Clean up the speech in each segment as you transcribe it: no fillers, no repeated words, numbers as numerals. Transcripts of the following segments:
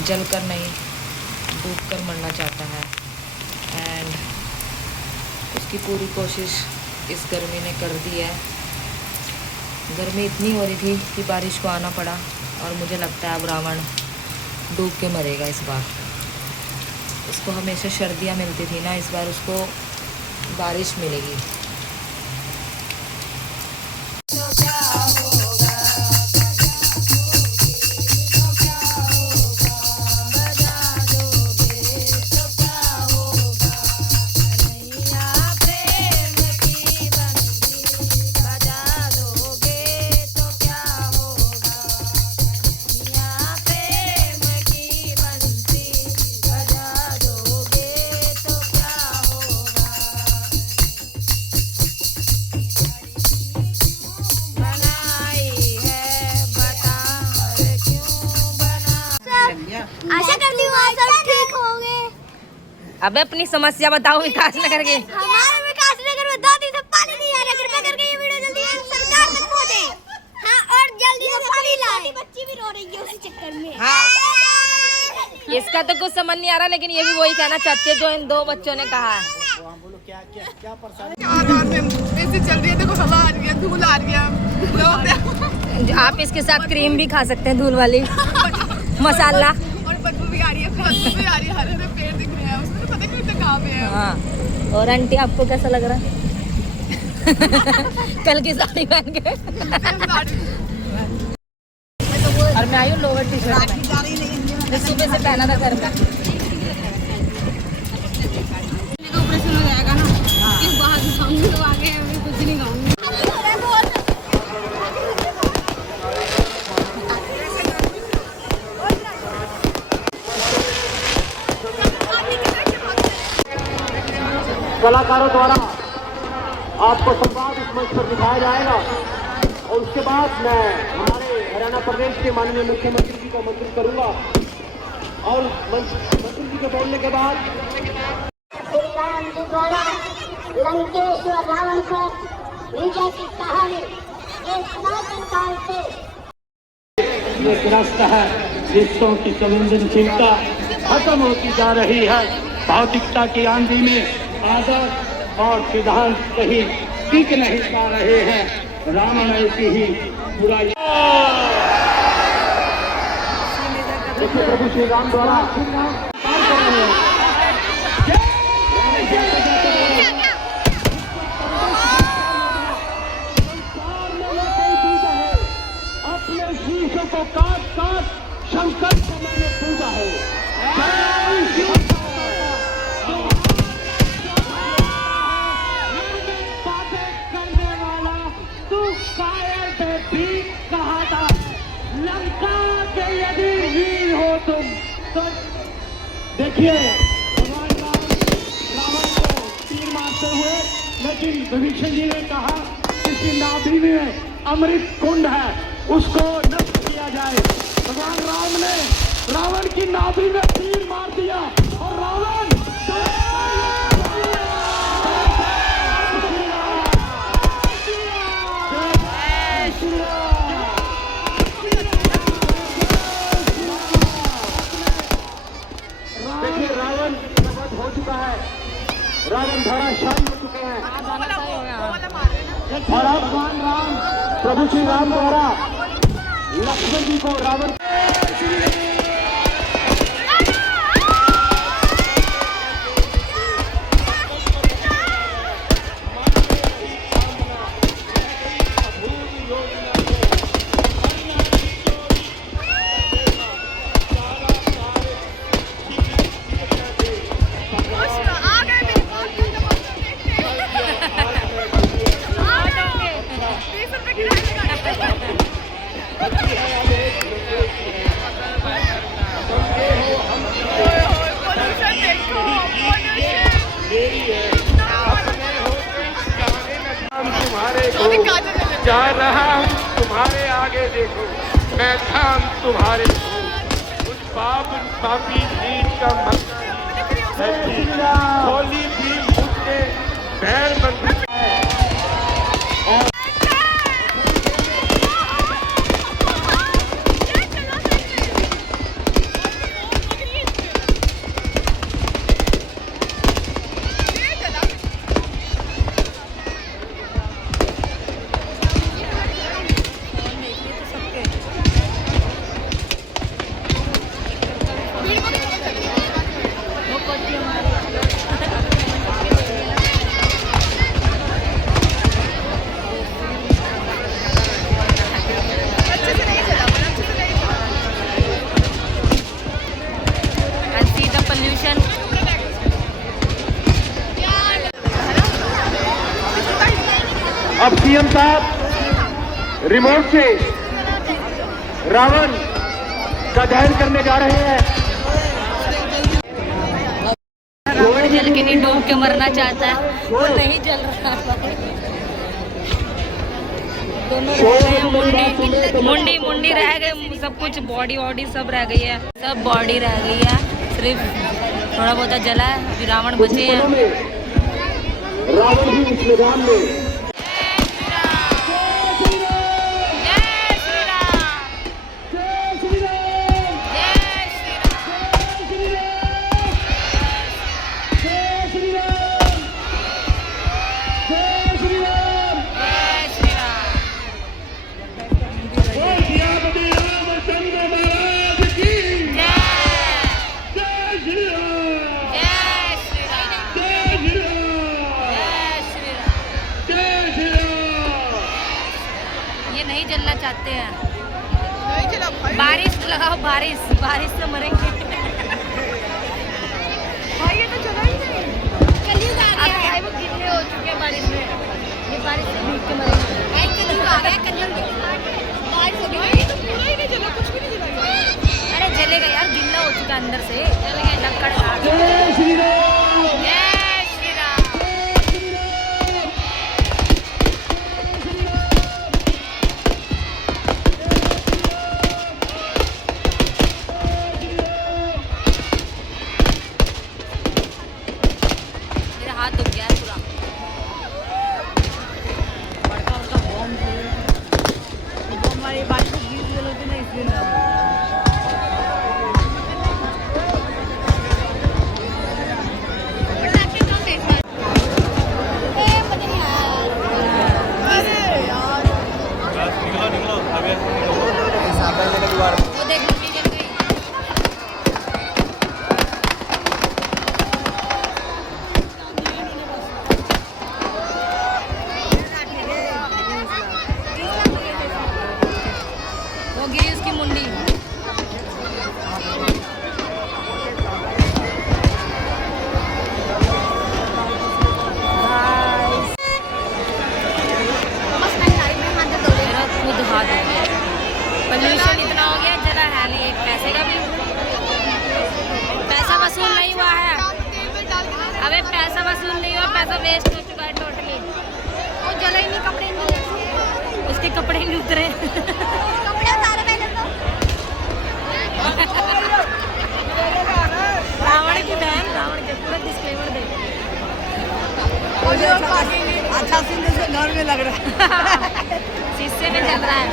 जलकर नहीं डूबकर मरना चाहता है। एंड उसकी पूरी कोशिश इस गर्मी ने कर दी है। गर्मी इतनी हो रही थी कि बारिश को आना पड़ा और मुझे लगता है अब रावण डूब के मरेगा इस बार। उसको हमेशा सर्दियाँ मिलती थी ना, इस बार उसको बारिश मिलेगी। आशा करती हूँ आप सब ठीक होंगे। अबे अपनी समस्या बताओ विकास नगर के। हमारे विकास नगर में 2 दिन से पानी नहीं आ रहा। कृपया करके ये वीडियो जल्दी सरकार तक पहुंचे। हाँ, और जल्दी से पानी लाए। बच्ची भी रो रही है उसी चक्कर में। हाँ, इसका तो कुछ समझ नहीं आ रहा, लेकिन ये भी वही कहना चाहती है जो इन 2 बच्चों ने कहा है। क्या परेशानी चल रही है। देखो हवा आ रही है, धूल आ रही है। आप इसके साथ क्रीम भी खा सकते हैं, धूल वाली मसाला। और बदबू भी आ रही है, खुशबू भी आ रही है। हरे हरे पेड़ दिख रहे हैं, उसमें तो पता नहीं कहाँ पे है। हाँ, और आंटी आपको कैसा लग रहा है? कल की साड़ी पहन के। और मैं आई हूँ लोअर टी शर्ट में, सुबह से पहना था घर में। ऑपरेशन हो जाएगा ना, फिर बाहर दिखाऊंगी तो आगे अभी कुछ नहीं खाऊंगी। कलाकारों द्वारा आपको संवाद इस मंच पर दिखाया जाएगा और उसके बाद मैं हमारे हरियाणा प्रदेश के माननीय मुख्यमंत्री जी का मंत्री करूंगा और मंत्री जी के बोलने के बाद राम जी द्वारा लंकेश्वर रावण को विजय की कहानी ये सनातन काल से ये ग्रस्त है। रिश्तों की संवेदनशीलता खत्म होती जा रही है। भौतिकता की आंधी में आदर्श और सिद्धांत कहीं टिक नहीं पा रहे हैं। रावण ऐसी ही बुराई। देखिए प्रभु श्री राम द्वारा अपने शीशों को काट काट शंकर को मैंने पूजा है। देखिए भगवान रावण को तीर मारते हुए, लेकिन विभीषण जी ने कहा इसकी नाभि में अमृत कुंड है, उसको नष्ट किया जाए। भगवान राम ने रावण की नाभि में तीर मार दिया और रावण हो चुका है। रावण धराशायी हो चुके हैं और अब भगवान राम प्रभु श्री राम द्वारा लक्ष्मण जी को रावण जा रहा हूँ तुम्हारे आगे देखो, मैं धाम तुम्हारे उस पापी नीच का होली भी उसके पैर बंद सीएम साहब रिमोट से रावण का दहन करने जा रहे हैं। रावण जल के नहीं डूब के मरना चाहता है, वो नहीं जल रहा। दोनों रह गए हैं, मुंडी मुंडी रह गए, सब कुछ बॉडी वॉडी सब रह गई है, सब बॉडी रह गई है, सिर्फ थोड़ा बहुत जला है। अभी रावण बचे हैं। रावण भी इस मैदान में नहीं जलना चाहते हैं। नहीं चला भाई, बारिश लगाओ, बारिश बारिश से मरेंगे। भाई ये तो चला ही नहीं। कलयुग आ अब गया है। भाई वो गिरने हो चुके हैं बारिश में, ये बारिश से भीग के मरेंगे। भाई कलयुग आ गया, कलयुग बारिश हो भाई गई। ये तो पूरा ही नहीं चला, कुछ भी नहीं चला। अरे जलेगा यार, गीला हो चुका है अंदर से, जल गया लकड़। जय श्री राम। जय श्री राम। मेरा हाथ दुख गया है पूरा। बड़का उनका बॉम्ब हमारी बारिश में गिर होती ना, इसलिए ना। ए मुझे नहीं यार। अरे यार वो देख मिट्टी जल गई। वो गिरी उसकी मुंडी। मस्त नहीं आ रही, मैं हाथ धो रही मेरा खुद हाथ हो गया। पोल्यूशन इतना हो गया, जरा है नहीं एक पैसे का भी। पैसा वसूल नहीं हुआ है। तेल में डाल के अबे पैसा वसूल नहीं हुआ, पैसा वेस्ट हो चुका है टोटली। वो जला ही नहीं, कपड़े नहीं जले। उसके कपड़े नहीं उतरे। कपड़े उतारो पहले तो। रावण की बहन, रावण के पूरा डिस्क्लेमर दे। अच्छा सीन जैसे घर में लग रहा है। शीशे में चल रहा है।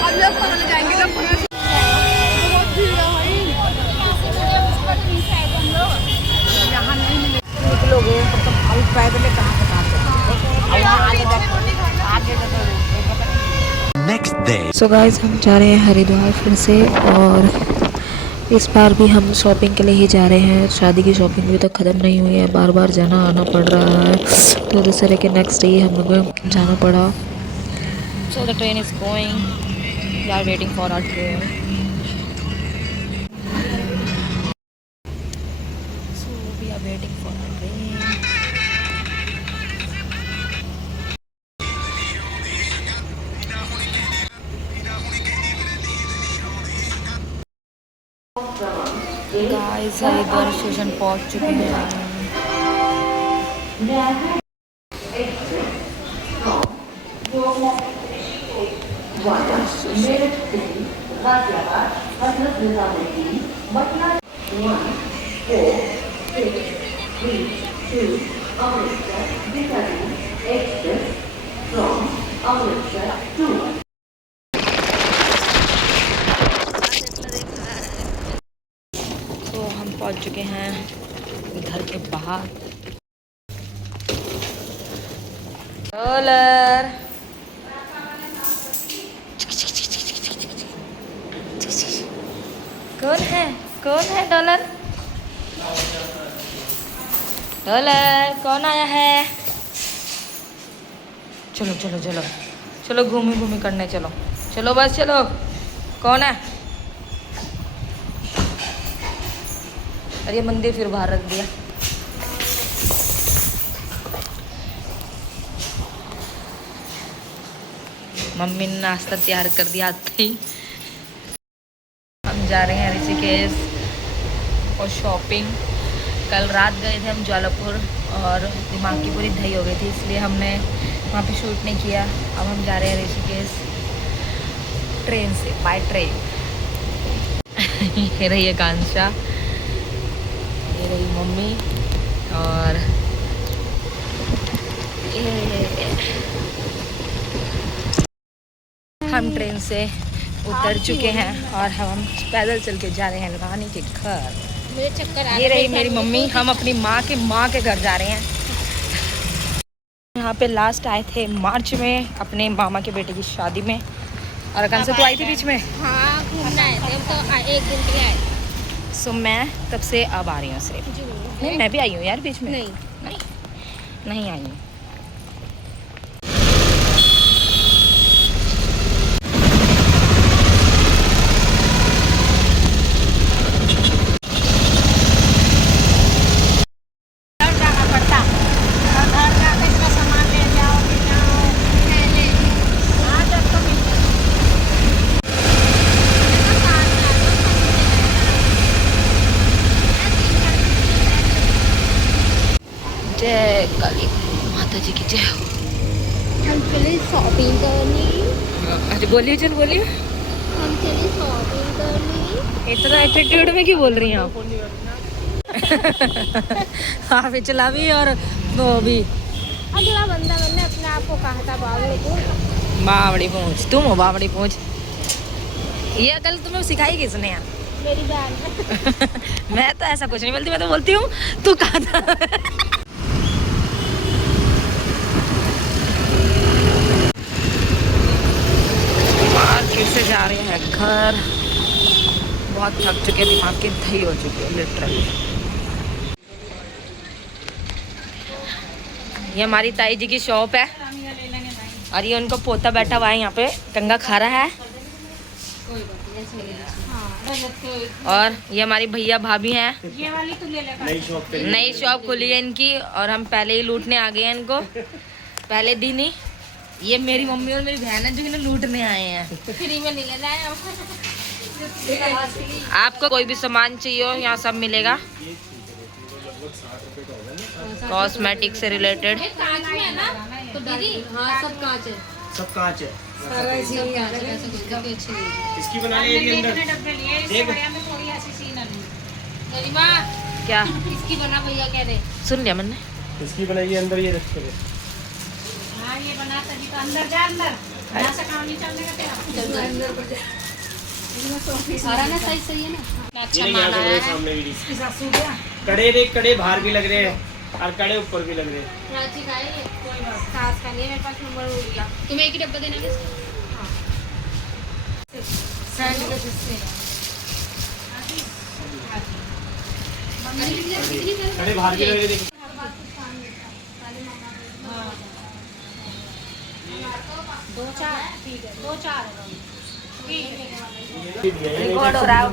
अब लोग पकड़ जाएंगे ना पुलिस। बहुत भीड़ है भाई। यहाँ नहीं मिलेगा। निकलोगे तो अभी पैदल कहाँ से Next day. सो गाइस हम जा रहे हैं हरिद्वार फिर से, और इस बार भी हम शॉपिंग के लिए ही जा रहे हैं। शादी की शॉपिंग भी तो ख़त्म नहीं हुई है, बार बार जाना आना पड़ रहा है, तो दूसरे के नेक्स्ट डे हम लोग को जाना पड़ा। So the train is going, we are waiting for our train. So we are waiting for our train. Guys Haridwar station पहुंच चुके हैं। तो हम पहुंच चुके हैं घर के बाहर। डॉलर कौन है, कौन है डॉलर? डॉलर कौन आया है? चलो चलो चलो चलो, घूमी घूमी करने चलो, चलो बस चलो। कौन है? अरे मंदिर फिर बाहर रख दिया। मम्मी ने नाश्ता तैयार कर दिया आते ही। हम जा रहे हैं ऋषिकेश और शॉपिंग। कल रात गए थे हम ज्वालापुर और दिमाग की पूरी दही हो गई थी, इसलिए हमने वहाँ पे शूट नहीं किया। अब हम जा रहे हैं ऋषिकेश ट्रेन से, बाय ट्रेन। ये रही आकांक्षा, ये रही मम्मी और हम ट्रेन से उतर चुके हैं और हम पैदल चल के जा रहे हैं रानी के घर। मुझे चक्कर आ ये रही मेरी मम्मी, हम अपनी माँ के घर जा रहे हैं। यहाँ पे लास्ट आए थे मार्च में अपने मामा के बेटे की शादी में। और आकांक्षा तो आई थी बीच में। हाँ, घूमना आए थे हम तो, एक दिन के लिए आए। सो मैं तब से अब आ रही हूँ सिर्फ। नहीं, मैं भी आई हूँ यार बीच में। नहीं आई हूँ। जय काली माता जी की जय हो। हम चले शॉपिंग करनी। अरे बोलिए, चल बोलिए। हम चले शॉपिंग करनी। इतना एटीट्यूड में क्यों बोल रही हैं आप? आप चला भी और वो भी। अगला बंदा मैंने अपने आप को कहा था बावड़ी पहुँच, तुम हो बावड़ी पहुँच। ये अकल तुम्हें सिखाई किसने यार? मेरी बहन। मैं तो ऐसा कुछ नहीं बोलती, मैं तो बोलती हूँ तू कहा था। फिर से जा रहे हैं घर। बहुत थक चुके, दिमाग की दही हो चुकी है लिटरली। ये हमारी ताई जी की शॉप है और ये उनको पोता बैठा हुआ है यहाँ पे, टंगा खा रहा है। और ये हमारी भैया भाभी हैं। ये वाली तू ले ले। नई शॉप खुली है इनकी और हम पहले ही लूटने आ गए हैं इनको, पहले दिन ही। ये मेरी मम्मी और मेरी बहन है जो इन्हें लूटने आए हैं। फ्री में नहीं लेना है। आपको कोई भी सामान चाहिए हो यहाँ सब मिलेगा, कॉस्मेटिक से रिलेटेड। कांच में है ना तो दीदी? हाँ, सब कांच है। सब कांच है। सारा इसी में कांच है। इसकी बना ले ये अंदर देख। गरिमा, क्या इसकी बना भैया कह रहे। सुन लिया मैंने। इसकी बनाइए अंदर ये रखे हुए। हाँ, ये बना तभी तो अंदर जा, अंदर यहाँ से काम नहीं चलने का तेरा। अंदर पर जा। सारा ना सही है ना। अच्छा माना है। सामने भी कड़े देख, कड़े बाहर भी लग रहे हैं और कड़े ऊपर भी लग रहे हैं। प्राची का है ये, कोई बात सास का नहीं है, मेरे पास नंबर हो गया। तुम्हें एक ही डब्बा देना है। हाँ, सैंड का जिससे कड़े बाहर भी लग रहे हैं। दो चार ठीक है, दो चार रिकॉर्ड हो रहा है।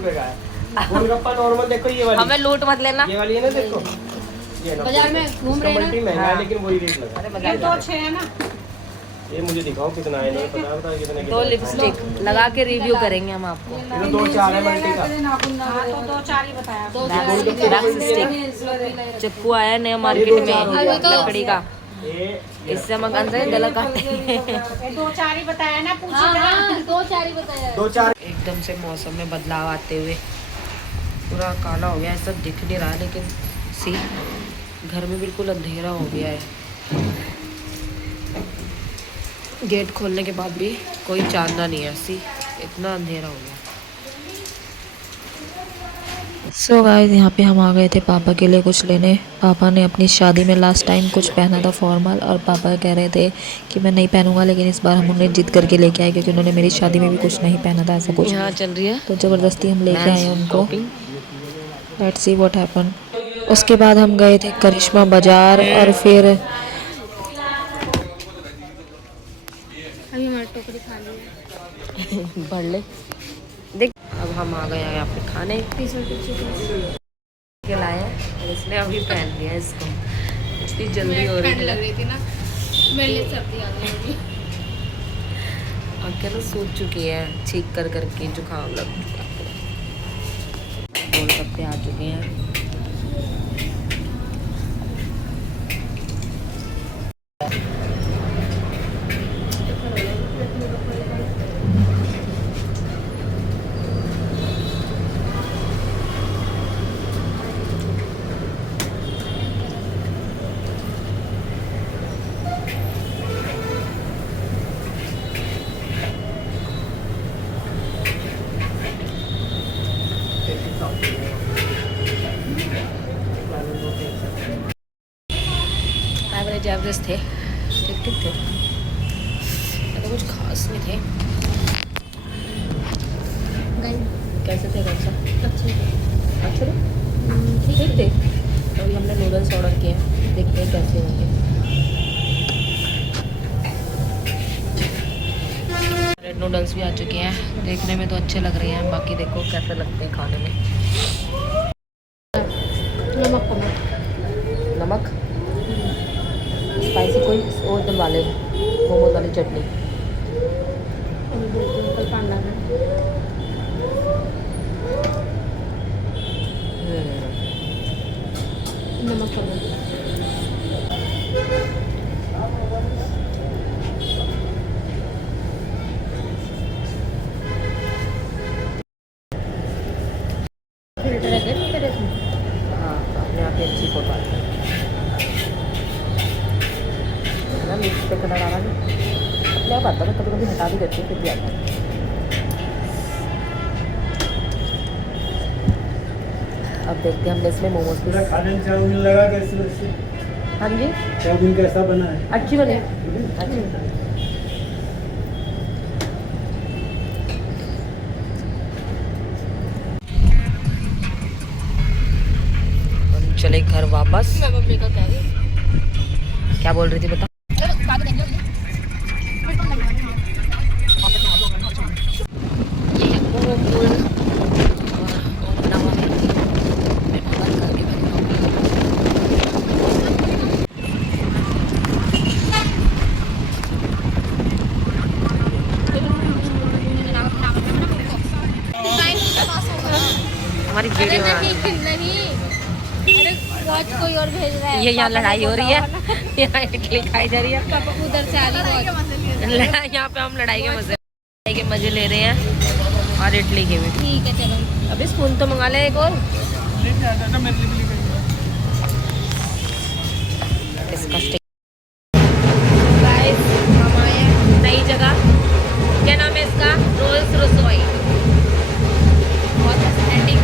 गोलगप्पा नॉर्मल देखो, ये वाली हमें लूट मत लेना। ये वाली है ना, देखो ये ना बाजार में घूम रहे हैं ना। मल्टी महंगा है लेकिन वही रेट लगा। अरे बाजार दो छः है ना। ये मुझे दिखाओ कितना है, नहीं पता बता कितने दो लिपस्टिक लगा के रिव्यू करेंगे हम आपको। ये तो 2-4 है मल्टी का। हाँ, तो दो चार ही बताया। दो चप्पू आया है नया मार्केट में लकड़ी का, ये इससे हम आकांक्षा का गला काटे। दो चार ही बताया ना, पूछो। दो चार ही बताया। 2-4 एकदम से मौसम में बदलाव आते हुए पूरा काला हो गया है, सब दिख नहीं रहा है, लेकिन सी घर में बिल्कुल अंधेरा हो गया है। गेट खोलने के बाद भी कोई चांदना नहीं है, सी इतना अंधेरा हो गया। सो गाइस, यहाँ पे हम आ गए थे पापा के लिए कुछ लेने। पापा ने अपनी शादी में लास्ट टाइम कुछ पहना था फॉर्मल, और पापा कह रहे थे कि मैं नहीं पहनूंगा, लेकिन इस बार हम उन्हें जिद करके लेके आए क्योंकि उन्होंने मेरी शादी में भी कुछ नहीं पहना था ऐसा कुछ। यहाँ चल रही है तो ज़बरदस्ती हम लेके आए उनको। Let's see what happen. उसके बाद हम गए थे करिश्मा बाजार और फिर अभी हमारी टोकरी खाली है। भर ले देख। अब हम आ गए हैं यहाँ पे खाने के लाए हैं और इसने अभी पहन लिया इसको। इतनी जल्दी हो रही ठंड लग रही थी ना, मेरे लिए सर्दी आ गई। आंखें तो सूज चुकी है, छींक कर करके जुकाम लग चुका है। गोलगप्पे आ चुके हैं। एवरेज थे, ठीक ठीक थे, तो कुछ खास नहीं थे। कैसे थे? कौन सा? अच्छे थे, ठीक थे। अभी हमने नूडल्स ऑर्डर किए हैं, देखते हैं कैसे होंगे। रेड नूडल्स भी आ चुके हैं, देखने में तो अच्छे लग रहे हैं, बाकी देखो कैसे लगते हैं खाने में। नमक स्पाइसी कोई वो डलवा ले, मोमोज वाली चटनी। नमक हाँ, अपने आप ही अच्छी फोटो आती है ना। मिक्स पे कलर आ रहा है, अपने आप आता है, कभी कभी हटा भी देती है फिर भी आता है। अब देखते हैं हमने इसमें मोमोज भी। खाने में चाउमीन लगा कैसे वैसे? हाँ जी, चाउमीन कैसा बना है? अच्छी बनी, अच्छी। हम चले घर वापस। मम्मी का क्या बोल रही थी बता? हमारी वीडियो कोई और भेज रहा है। ये यहाँ लड़ाई हो रही है, यहाँ इडली खाई जा रही है, उधर से आ रही है। यहाँ पे हम लड़ाई के मजे ले रहे हैं और इडली के भी। ठीक है चलो, अभी स्पून तो मंगा ले एक और। गाइस हम आए हैं नई जगह, क्या नाम है इसका? रोल्स रसोई। बहुत स्टैंडिंग।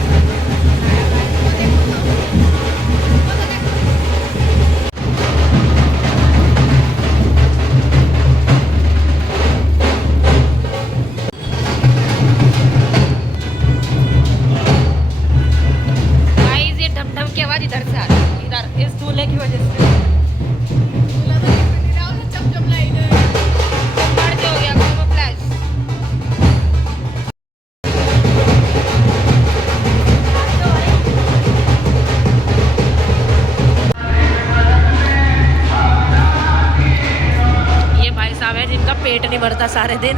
गाइस ये ढम की आवाज इधर से आ रही है, इधर इस दूल्हे की वजह से। हो गया camouflage। ये भाई साहब है जिनका पेट नहीं भरता सारे दिन।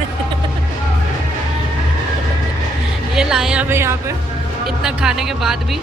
ये लाए हमें यहाँ पे, इतना खाने के बाद भी